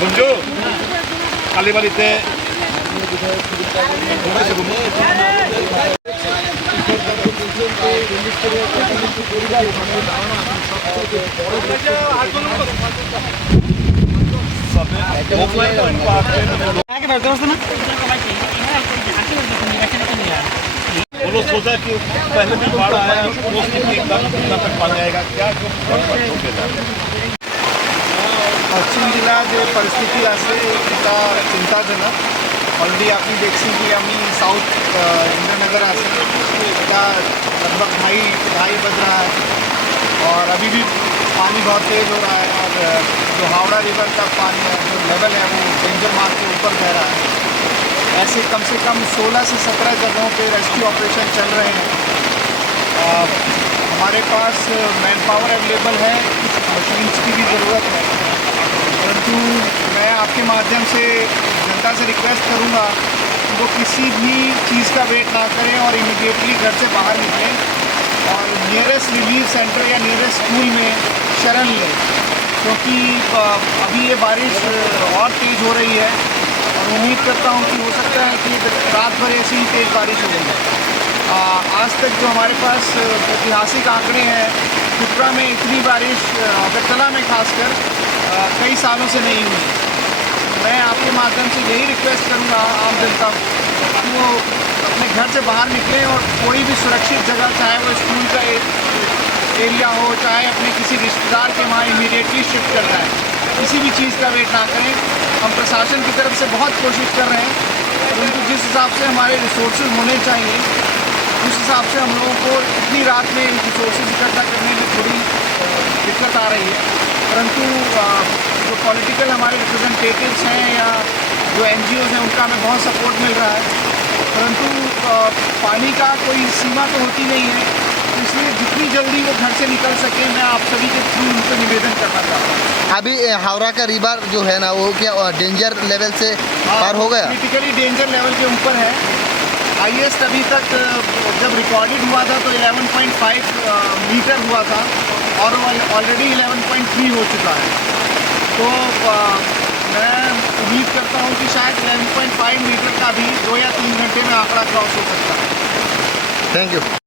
गुंजू खाली वाली थे वो लोग सोचा कि पहले भी बाढ़ आया तक पानी आएगा क्या पश्चिम जिल्ह्यात परिस्थिती असते तिका चिंताजनक ऑलरेडी आपली देखी की आम्ही साउथ इंद्रनगर का लगभग ढाई बज रहा है और अभी भी पानी बहुत तेज़ हो रहा है और जो हावड़ा रिवर का पानी है जो लेवल है वो डेंजर मार्क के ऊपर बह रहा है। ऐसे कम से कम 16 से 17 जगहों पे रेस्क्यू ऑपरेशन चल रहे हैं। हमारे पास मैन पावर अवेलेबल है, कुछ मशीन्स की भी ज़रूरत है, परंतु मैं आपके माध्यम से जनता से रिक्वेस्ट करूंगा कि वो किसी भी चीज़ का वेट ना करें और इमीडिएटली घर से बाहर निकलें और नियरेस्ट रिलीफ सेंटर या नियरेस्ट स्कूल में शरण लें, क्योंकि अभी ये बारिश और तेज़ हो रही है और उम्मीद करता हूँ कि हो सकता है कि रात भर ऐसी ही तेज़ बारिश हो गई। आज तक जो हमारे पास ऐतिहासिक आंकड़े हैं, त्रिपुरा में इतनी बारिश अगरतला में खासकर कई सालों से नहीं हुई। मैं आपके माध्यम से यही रिक्वेस्ट करूंगा आम जनता को कि वो अपने घर से बाहर निकलें और कोई भी सुरक्षित जगह, चाहे वो स्कूल का एरिया हो, चाहे अपने किसी रिश्तेदार के वहाँ इमीडिएटली शिफ्ट करना है, किसी भी चीज़ का वेट ना करें। हम प्रशासन की तरफ से बहुत कोशिश कर रहे हैं, परंतु जिस हिसाब से हमारे रिसोर्सेज होने चाहिए उस हिसाब से हम लोगों को इतनी रात में रिसोर्सेज इकट्ठा करने में थोड़ी दिक्कत आ रही है। परंतु जो पॉलिटिकल हमारे रिप्रेजेंटेटिव्स हैं या जो NGOs हैं उनका हमें बहुत सपोर्ट मिल रहा है, परंतु पानी का कोई सीमा तो होती नहीं है, इसलिए जितनी जल्दी वो घर से निकल सके मैं आप सभी के थ्रू उनसे निवेदन करना चाहता हूँ। अभी हावड़ा का रिवर जो है ना वो क्या डेंजर लेवल से पार हो गया? क्रिटिकली डेंजर लेवल के ऊपर है। हाईएस्ट अभी तक जब रिकॉर्डेड हुआ था तो 11.5 मीटर हुआ था और ऑलरेडी 11.3 हो चुका है। तो मैं उम्मीद करता हूँ कि शायद 11.5 मीटर का भी 2 या 3 घंटे में आंकड़ा क्रॉस हो सकता है। Thank you.